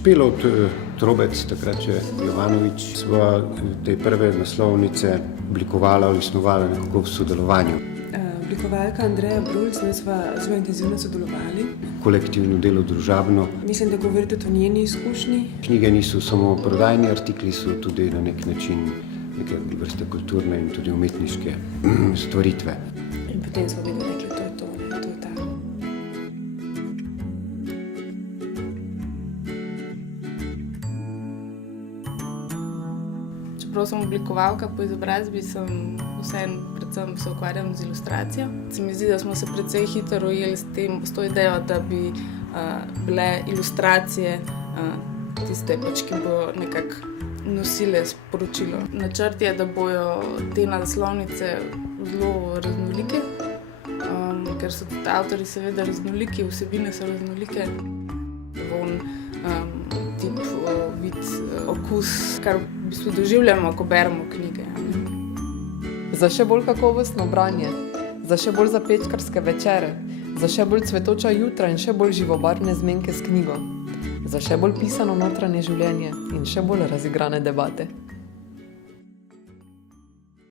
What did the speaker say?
Špelo Trobec, takrat še Jovanovič, sva te prve naslovnice oblikovala ali snovala nekako v sodelovanju. Oblikovalka Andreja Brulc, sva zelo intenzivno sodelovali. Kolektivno delo, družabno. Mislim, da govori tudi o njeni izkušnji. Knjige niso samo prodajni artikli, so tudi na nek način neke vrste kulturne in tudi umetniške stvaritve. In potem smo vedno rekli, to je to, to je ta. Čeprav sem oblikovalka po izobrazbi, sem vseeno predvsem se ukvarjam z ilustracijo. Se mi zdi, da smo se precej hitro ujeli s to idejo, da bi bile ilustracije tiste, ki bodo nekako nosile sporočilo. Načrt je, da bojo te naslovnice zelo raznolike, ker so tudi avtorji seveda raznoliki, vsebine so raznolike. Von, tip, vid, okus, kar v bistvu doživljamo, ko beremo knjige. Za še bolj kakovostno branje, za še bolj zapečkarske večere, za še bolj cvetoča jutra in še bolj živobarvne zmenke s knjigo, za še bolj pisano notranje življenje in še bolj razigrane debate.